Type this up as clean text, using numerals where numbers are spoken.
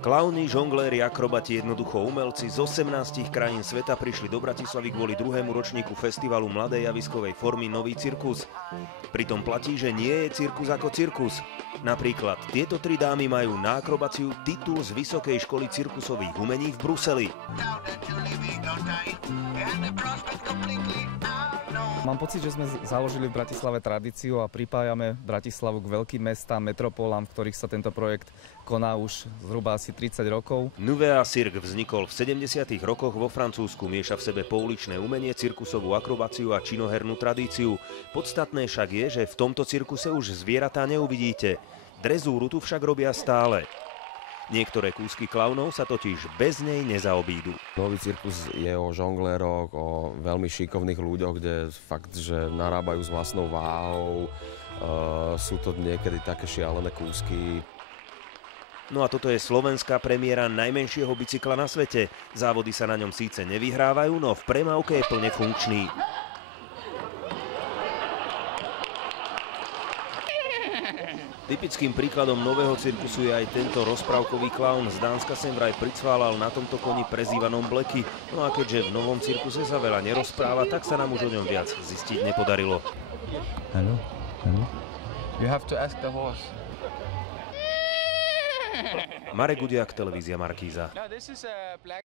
Klauni, žongléri, akrobati, jednoducho umelci z 18 krajín sveta prišli do Bratislavy kvôli druhému ročníku festivalu mladej javiskovej formy Nový cirkus. Pritom platí, že nie je cirkus ako cirkus. Napríklad tieto tri dámy majú na akrobáciu titul z Vysokej školy cirkusových umení v Bruseli. Mám pocit, že sme založili v Bratislave tradíciu a pripájame Bratislavu k veľkým mestám, metropolám, v ktorých sa tento projekt koná už zhruba asi 30 rokov. Nouveau Cirque vznikol v 70. rokoch vo Francúzsku, mieša v sebe pouličné umenie, cirkusovú akrobáciu a činohernú tradíciu. Podstatné však je, že v tomto cirkuse už zvieratá neuvidíte. Drezúru tu však robia stále. Niektoré kúsky klaunov sa totiž bez nej nezaobídu. Nový cirkus je o žongléroch, o veľmi šikovných ľuďoch, kde fakt, že narábajú s vlastnou váhou. Sú to niekedy také šialené kúsky. No a toto je slovenská premiéra najmenšieho bicykla na svete. Závody sa na ňom síce nevyhrávajú, no v premávke je plne funkčný. Typickým príkladom nového cirkusu je aj tento rozprávkový klaun. Z Dánska sem vraj pricválal na tomto koni prezývanom Bleky. No a keďže v novom cirkuse sa veľa nerozpráva, tak sa nám už o ňom viac zistiť nepodarilo. Hello, hello. You have to ask the horse. Marek Gudiak, televízia Markíza.